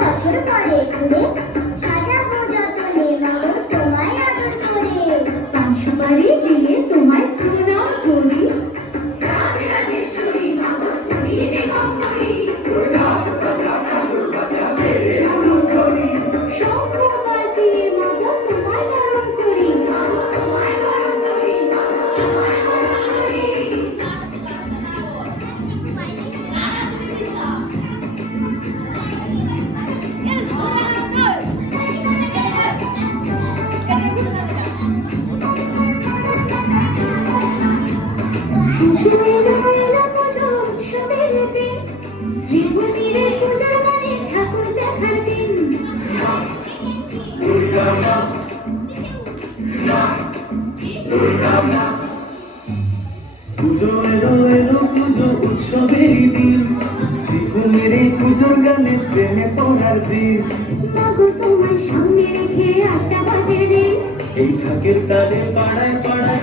বছর পরে ঘুরে সাজাবো যতনে মাগো তোমায় আদর করে সুপারি দিয়ে তোমায় প্রণাম করি রাজরাজেশ্বরী মাগো তুমি রেখমরি শঙ্খ বাজিয়ে মাগো তোমায় বরণ করি মাগো তোমায় বরণ করি মাগো তোমায় বরণ করি শ্রীমন্দিরে পূজার গানে ঠাকুর দেখার দিন পুজো এলো এলো পুজো উৎসবের দিন শ্রীভূমিরে পুজোর গানে প্রেমে পড়ার দিন মাগো তোমার সামনে রেখে 8টা বাজে দিন এই ঢাকের তালে পাড়ায় পাড়ায়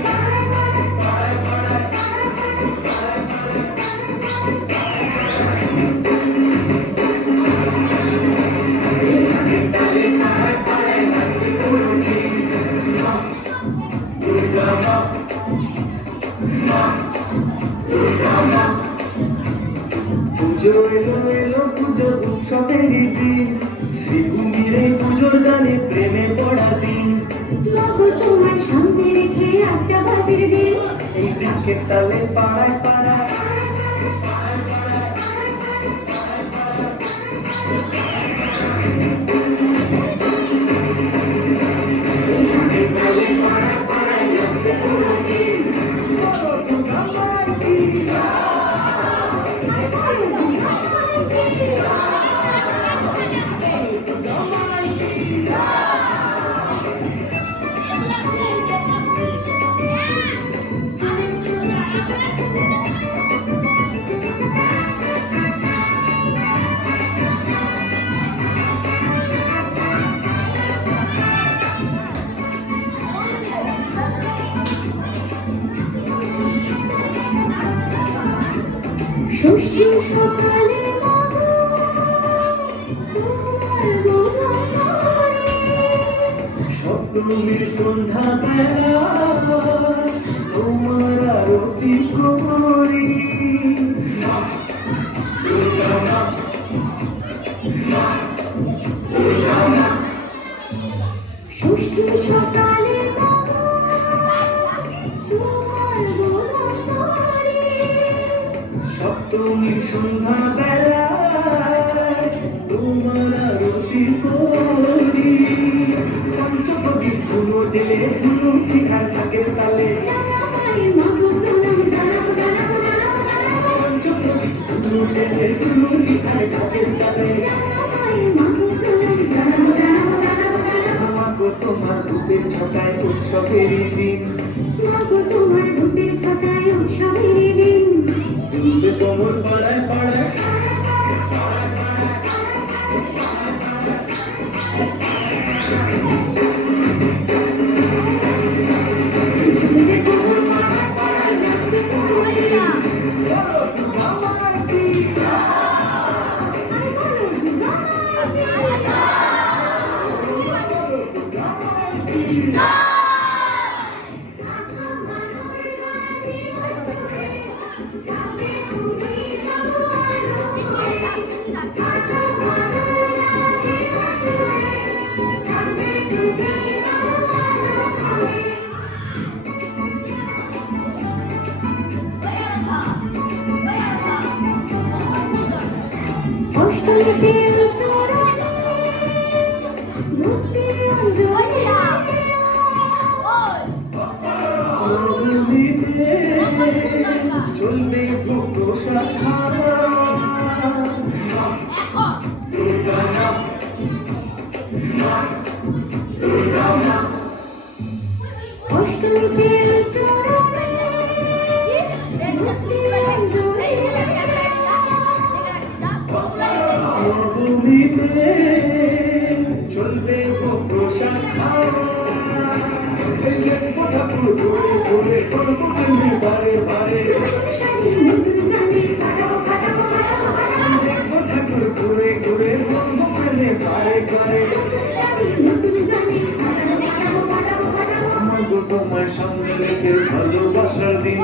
পুজো এলো এলো পুজো উৎসবের দিন শ্রীভূমিরে পুজোর গানে প্রেমে পড়া দিন মাগো তোমার সামনে রেখে 8টা বাজে দিন এই ঢাকের তালে পাড়ায় পাড়ায় ষষ্ঠী সকালে মাগো তোমার মনে সপ্তমীর সন্ধ্যা বেলা তোমার আরতি করি ষষ্ঠী সকালে মাগো তোমার মনে সপ্তমীর সন্ধ্যা বেলা তোমার আরতি করি পঞ্চপদী ধুলো জেলে ধুলো চিহার ঢাকের তালে মাগো প্রণাম জানাবো জানাবো জানাবো জানাবো পঞ্চপদী ধুলো জেলে ধুলো চিহার ঢাকের তালে মাগো প্রণাম জানাবো জানাবো জানাবো জানাবো মাগো তোমার রূপের ছটায় উৎসবের দিন মাগো তোমার রূপের ছটায় উৎসবের দিন দুধে কোমর পাড়ায় পাড়ায় অষ্টমীর চরণে ভক্তি অঞ্জলি চলবে ভক্ত শাখা অষ্টমীর চরণে ভক্তি অঞ্জলি গানে ফাটাবো ফাটাবো ফাটাবো ফাটাবো দেখবো ঠাকুর ঘুরে ঘুরে বলবো প্রেমে বারে বারে নতুন গানে ফাটাবো ফাটাবো ফাটাবো ফাটাবো মাগো তোমার সামনে রেখে ভালোবাসার দিন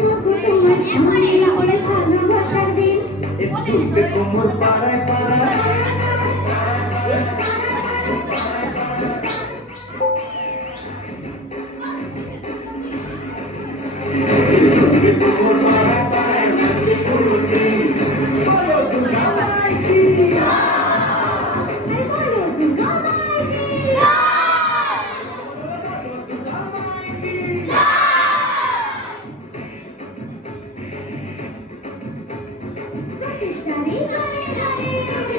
মাগো তোমার সামনে রেখে ভালোবাসার দিন তুলতে কোমর পাড়ায় পাড়ায় তুলতে কোমর পাড়ায় পাড়ায় নাচে পুরো দিন বলো দুর্গা মাই কি আরে বলো দুর্গা মায়ের কি দুর্গা মাই কি প্রচেষ্টারে গানে গানে